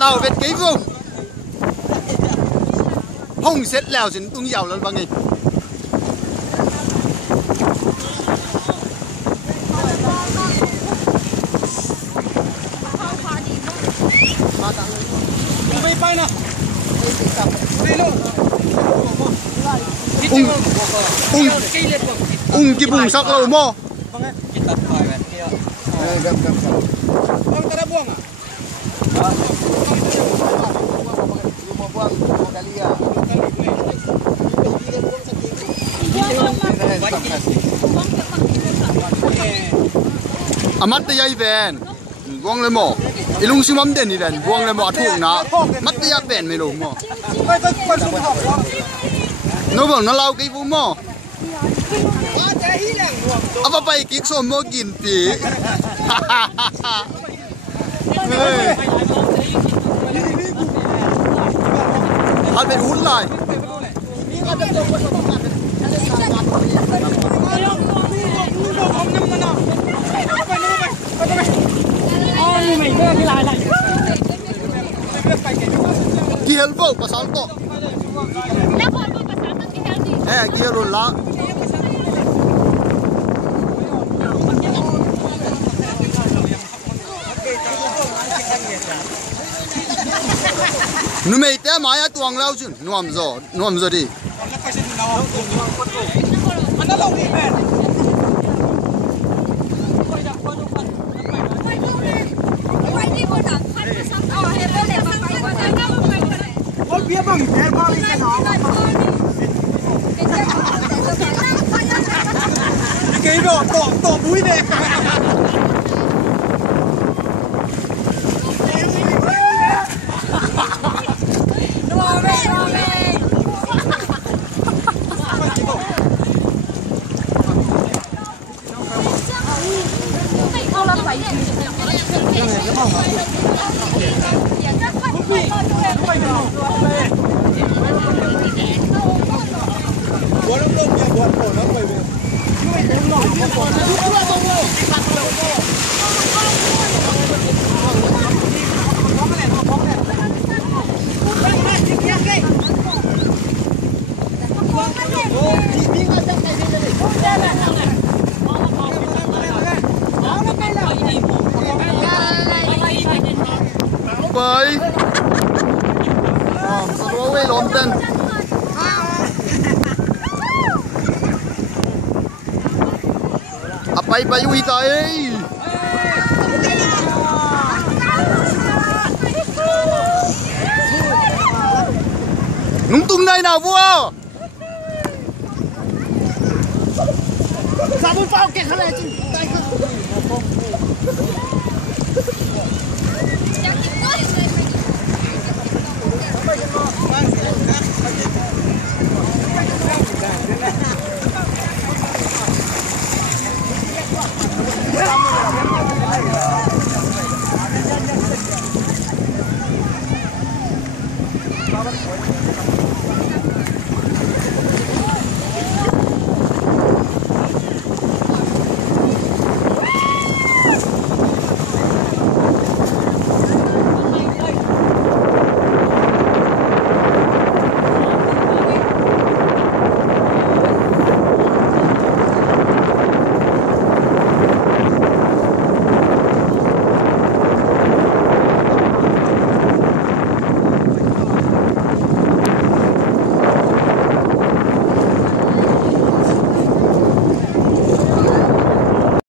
tàu vết cái vùng hông xét lèo xin tung dạo lên bằng nghịch bay nè cái bùng sắc lâu mò amat tay ay ven buông lên mò ilung si mam den ni ven buông lên mò thuốc na mắt tay ay ven mấy lùng mò nó bảo nó lau cái vũ mò apa bay kik som mò gin pi ăn bên hút lại kia vô pasal to kia rồi lá nu mày té mày tuang lao chứ nuam rồi đi cái đồ tổ mũi này bơi sao quay lộn tên bay bay uy tay nung tung này nào vua sao muốn phao kẹt này chứ